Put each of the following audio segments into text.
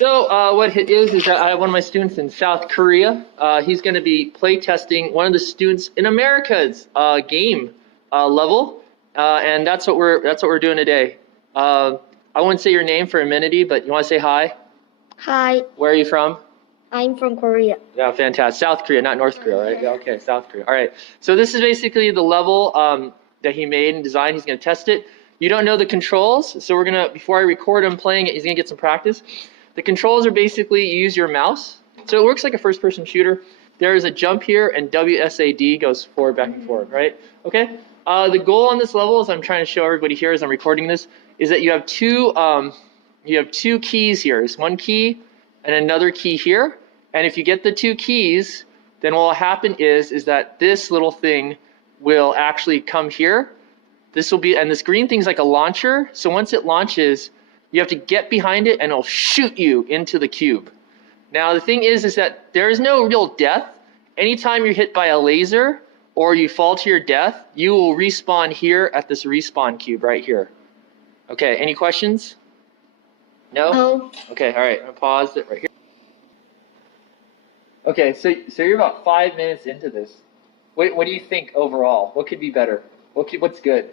So what it is that I have one of my students in South Korea. He's going to be play testing one of the students in America's game level, and that's what we're doing today. I wouldn't say your name for a minute, but you want to say hi? Hi, Where are you from? I'm from Korea. Yeah, fantastic. South Korea, not North Korea, right? Yeah, okay, South Korea. All right. So this is basically the level that he made and designed. He's going to test it. You don't know the controls, so we're going to, before I record him playing it, he's going to get some practice. The controls are basically you use your mouse. So it works like a first-person shooter. There is a jump here, and WSAD goes forward, back, and forward, right? Okay? The goal on this level, as I'm trying to show everybody here as I'm recording this, is that you have two keys here. There's one key and another key here. And if you get the two keys, then what will happen is that this little thing will actually come here. This will be, and this green thing's like a launcher. So once it launches, you have to get behind it and it'll shoot you into the cube. Now the thing is that there is no real death. Anytime you're hit by a laser or you fall to your death, you will respawn here at this respawn cube right here. Okay, any questions? No? No. Okay, all right, I'll pause it right here. Okay, so you're about 5 minutes into this. What do you think overall? What could be better? What's good?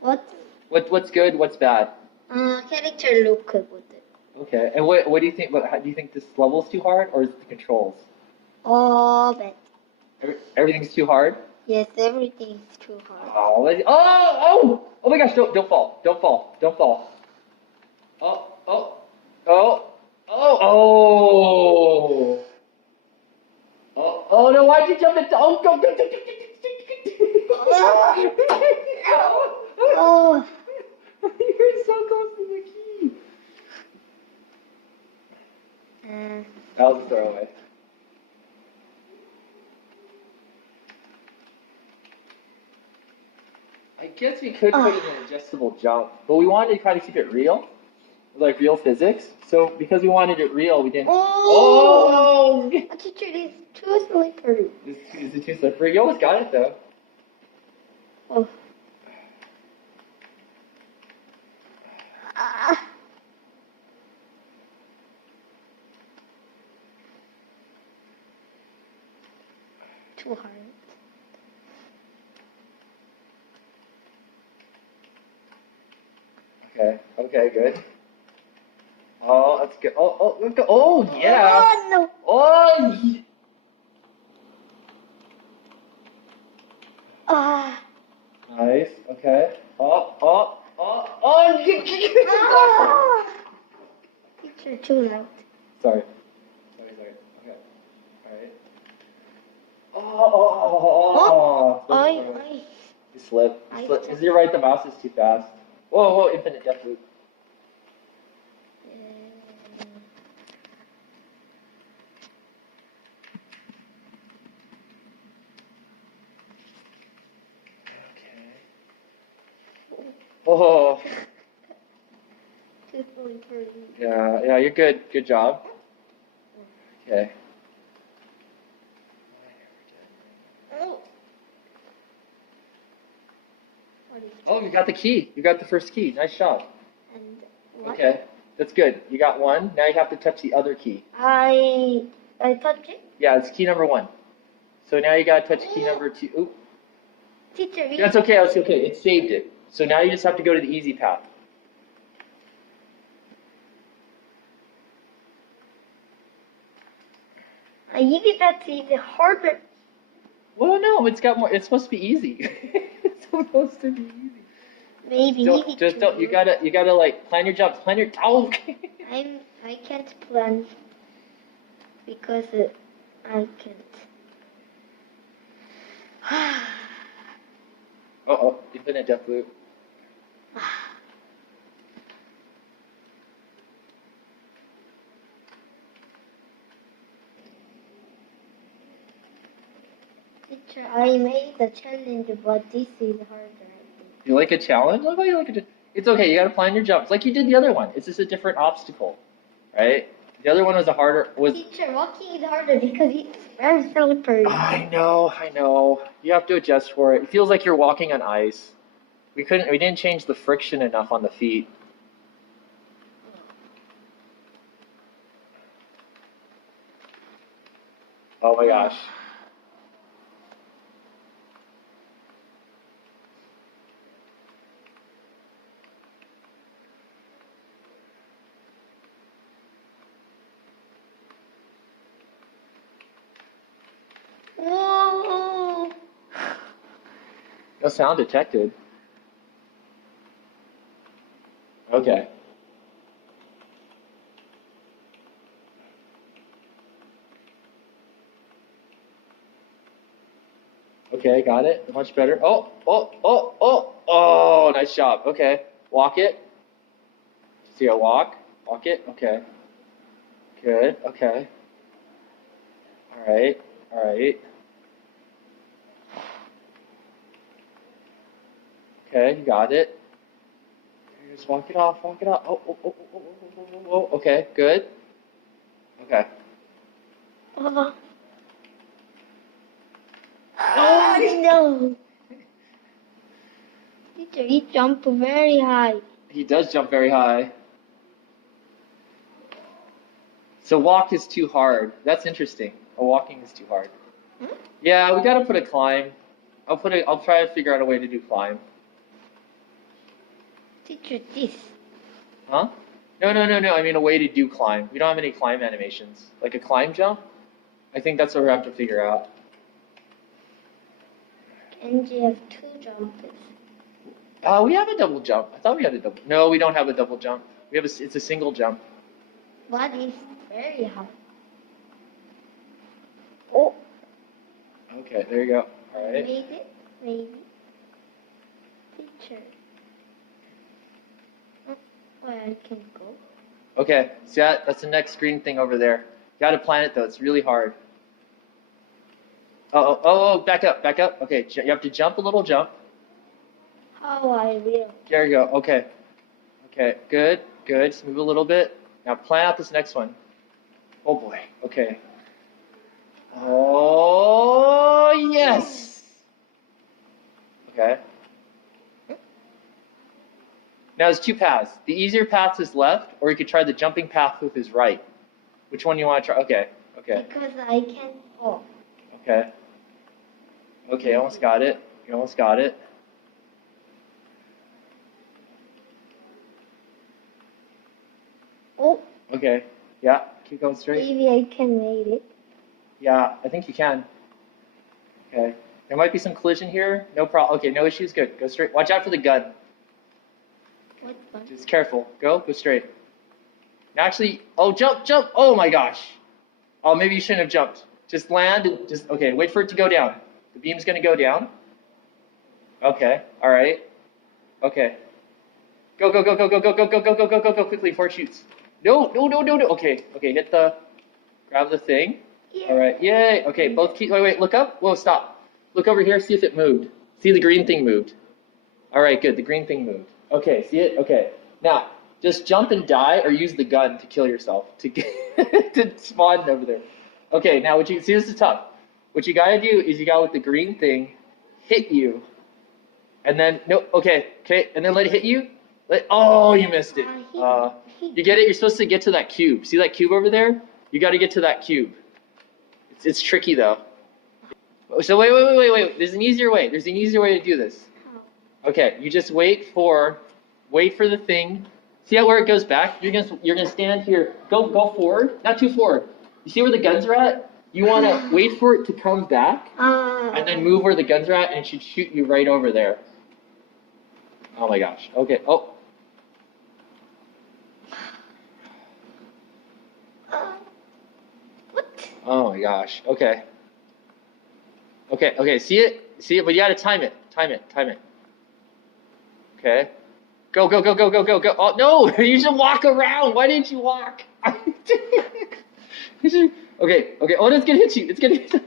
What's good? What's bad? Character look good. Okay, and what do you think? Do you think this level's too hard, or is it the controls? Bad. Everything's too hard. Yes, everything's too hard. Oh my gosh! Don't fall! Don't fall! Don't fall! Oh no! Why'd you jump into? Oh, go! Oh. You're so close to the key. That was a throwaway. I guess we could put in an adjustable jump, but we wanted to kind of keep it real, like real physics. So because we wanted it real, we didn't. Oh! Teacher, it's too slippery. Is it too slippery? You almost got it though. Oh. Too hard. Okay, good. Oh, that's good. Oh, yeah. Oh, no. Oh, nice. Okay. Oh. Teacher, too loud. Sorry. Okay. All right. You slip. Is it right? The mouse is too fast. Whoa, infinite death loop. Oh. Yeah, you're good. Good job. Okay. Oh, you got the key. You got the first key. Nice job. And what? Okay, that's good. You got one. Now you have to touch the other key. I touched it? Yeah, it's key number 1. So now you got to touch key number 2. Ooh. Teacher, That's okay. It saved it. So now you just have to go to the easy path. Easy path is harder. Well, no, it's got more. It's supposed to be easy. It's supposed to be easy. Maybe. Don't. You gotta like plan your jumps. Plan your. Oh. I can't plan because I can't. Infinite death loop. Teacher, I made the challenge, but this is harder, I think. You like a challenge? Look how you like it. It's okay. You gotta plan your jumps like you did the other one. It's just a different obstacle, right? The other one was a harder. Teacher, walking is harder because it's very slippery. I know. You have to adjust for it. It feels like you're walking on ice. We didn't change the friction enough on the feet. Oh my gosh. Whoa. No sound detected. Okay. Okay, got it. Much better. Oh, nice job. Okay. Walk it. See a walk? Walk it. Okay. Good. Okay. All right. All right. Okay, you got it. Just walk it off. Walk it off. Oh. Okay, good. Okay. Oh no! Teacher, he jumped very high. He does jump very high. So walk is too hard. That's interesting. Walking is too hard. Hmm? Yeah, we gotta put a climb. I'll try to figure out a way to do climb. Teacher, this. Huh? No. I mean a way to do climb. We don't have any climb animations. Like a climb jump? I think that's what we have to figure out. And you have 2 jumps. We have a double jump. I thought we had a double. No, we don't have a double jump. It's a single jump. But it's very high. Oh. Okay, there you go. All right. Made it, maybe. Teacher. Where I can go. Okay, see that's the next green thing over there. You gotta plan it though, it's really hard. Back up. Okay, you have to jump a little jump. How I will. There you go, okay. Okay, good, just move a little bit. Now plan out this next one. Oh boy, okay. Oh, yes! Okay. Now there's 2 paths. The easier path is left, or you could try the jumping path with his right. Which one do you want to try? Okay. Because I can't fall. Okay, almost got it. You almost got it. Oh. Okay, yeah, keep going straight. Maybe I can make it. Yeah, I think you can. Okay, there might be some collision here. No problem. Okay, no issues. Good. Go straight. Watch out for the gun. What fun. Just careful. Go straight. Actually, jump. Oh my gosh. Oh, maybe you shouldn't have jumped. Just land and okay, wait for it to go down. The beam's gonna go down. Okay, all right. Okay. Go quickly before it shoots. No. Okay, grab the thing. Yeah. All right, yay. Okay, both keep, wait, look up. Whoa, stop. Look over here, see if it moved. See the green thing moved. All right, good, the green thing moved. Okay, see it? Okay. Now, just jump and die or use the gun to kill yourself, to get to spawn over there. Okay, now see, this is tough. What you gotta do is you gotta let the green thing hit you. And then, okay, and then let it hit you. Oh, you missed it. You get it? You're supposed to get to that cube. See that cube over there? You gotta get to that cube. It's tricky though. So wait. There's an easier way. There's an easier way to do this. Okay, you just wait for the thing. See how where it goes back? You're gonna stand here. Go forward. Not too forward. You see where the guns are at? You wanna wait for it to come back and then move where the guns are at and it should shoot you right over there. Oh my gosh. Okay. Oh. What? Oh my gosh. Okay. Okay. See it, but you gotta time it. Time it. Okay. Go. Oh no! You should walk around. Why didn't you walk? Okay. Oh, it's gonna hit you. It's gonna hit you.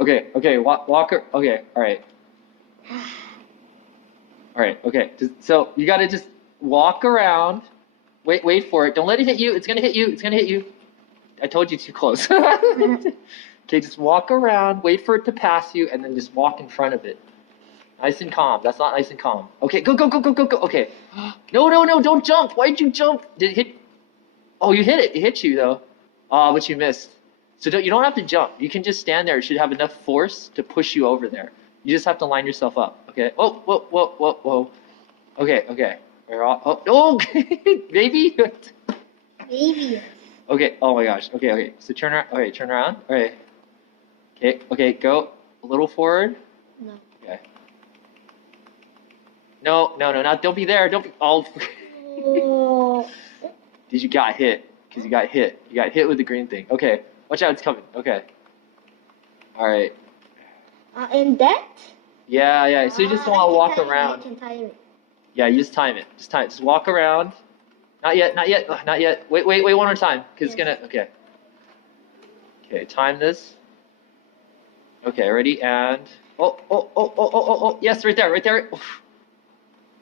Okay. Walker. Okay. All right. Okay. So you gotta just walk around. Wait for it. Don't let it hit you. It's gonna hit you. I told you too close. Okay, just walk around, wait for it to pass you, and then just walk in front of it. Nice and calm. That's not nice and calm. Okay, go. Okay. No, don't jump. Why'd you jump? Did it hit? Oh, you hit it. It hit you though. But you missed. So you don't have to jump. You can just stand there. It should have enough force to push you over there. You just have to line yourself up. Okay. Oh, whoa, whoa, whoa, whoa. Okay, okay. We're all, oh, maybe. Maybe. Okay. Oh my gosh. Okay, okay. So turn around. Okay, turn around. All right. Okay, okay. Go a little forward. No. Okay. No, no, no, not. Don't be there. Don't be. Oh. Oh. Did you got hit? Because you got hit. You got hit with the green thing. Okay. Watch out. It's coming. Okay. All right. And that? Yeah, yeah. So you just want to walk I around. can time it. Yeah, you just time it. Just time it. Just walk around. Not yet. Not yet. Ugh, not yet. Wait, wait, wait. One more time. Because it's gonna. Okay. Okay. Time this. Okay. Ready? And. Oh, oh, oh, oh, oh, oh, oh. Yes, right there. Right there.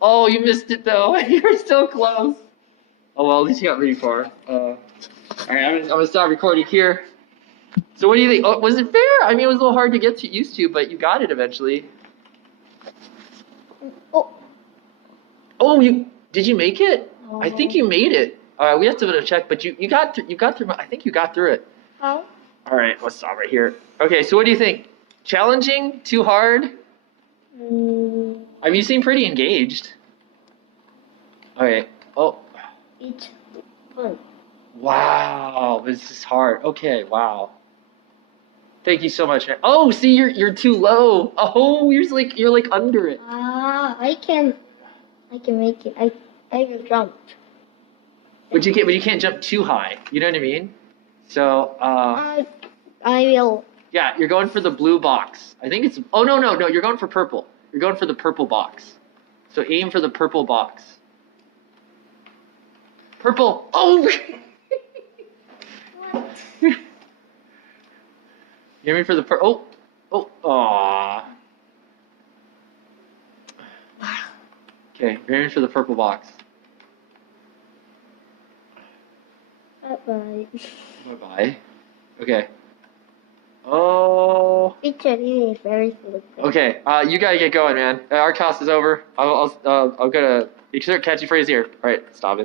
Oh, you missed it though. You're so close. Oh well, at least you got really far. All right, I'm gonna stop recording here. So what do you think? Oh, was it fair? I mean, it was a little hard to get used to, but you got it eventually. Oh. Oh, did you make it? No. I think you made it. We have to check, but you got through. You got through. I think you got through it. How? All right, let's stop right here. Okay, so what do you think? Challenging? Too hard? I mean, you seem pretty engaged. Okay. Oh. It's fun. Wow, this is hard. Okay, wow. Thank you so much, man. Oh, see, you're too low. Oh, you're like under it. I can make it. I will jump. But you can't jump too high. You know what I mean? So, I will. yeah, you're going for the blue box. I think it's. Oh no, no, no! You're going for purple. You're going for the purple box. So aim for the purple box. Purple. Oh. What? You aiming for the oh, oh, aw. Okay, you're aiming for the purple box. Bye. Bye-bye. Okay. Oh. Picture is very fun. Okay. You gotta get going, man. Our class is over. I'll go to insert catchy phrase here. All right, stop it.